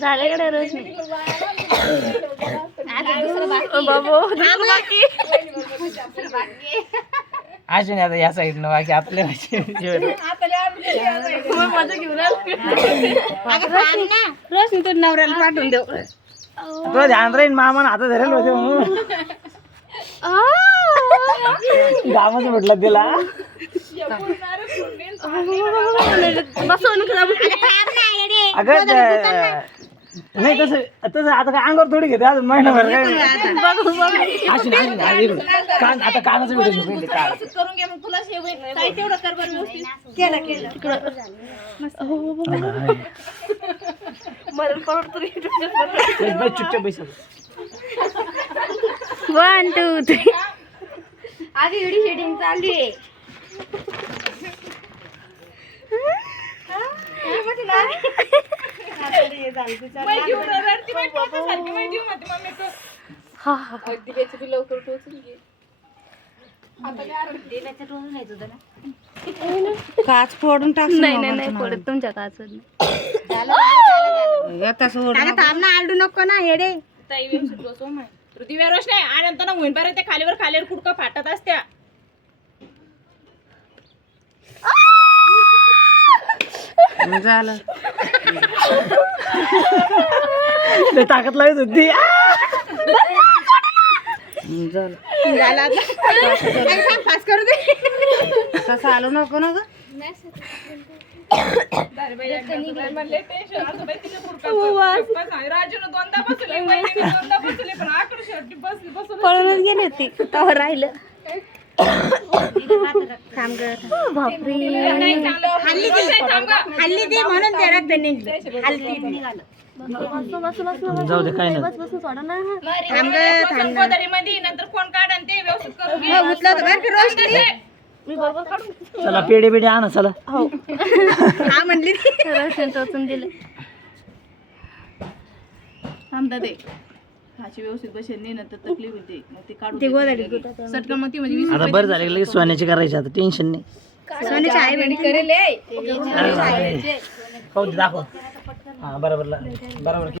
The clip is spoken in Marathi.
झाल्याकडे रोशनी बाबू अजून आता या साईडनं बाकी आतले रोशनी तू नवऱ्याला पाठवून देऊ तो ध्यान राहीन मामा आता धरेल होते म्हणून गावाचं म्हटलं तिला अगं नाही तसं तसं आता काय अंगावर थोडी घेते अजून महिनाभर काय अशी आता कानाचं व्हिडिओ पहिले करून घे मग तुला काय तेवढं कर बरं व्यवस्थित केलं मरण पडतो चुपचाप पैसा 1 2 3 आधी एवढी शेडिंग चालली आहे काच फोडून टाक. नाही नाही पडत तुमच्या काच आलडू नको ना येडे. पृथ्वी रोष नाही आनंद ना होईन बरं ते खालीवर कुडकं फाटत असत्या झालं ताकद लागत होती पास करू दे कसं आलो नको ना ग पळूनच गेली होती तेव्हा राहिलं हल्ली ती म्हणून जाऊ दे काय नाही नंतर कोण काढ ते व्यवस्थित करून चला पेढे बिडे आणा चला हो हा म्हणली रोशन टोचून दिलं थांबता ते खाशी व्यवस्थित बसेल नाही नंतर तकलीफ होते मग ते काढून ते सटकन मग ती म्हणजे आता बरं झालं लगेच सोन्याची करायची आता टेन्शन नाही सोन्याची आई म्हणे करेल दाखव हा बरोबर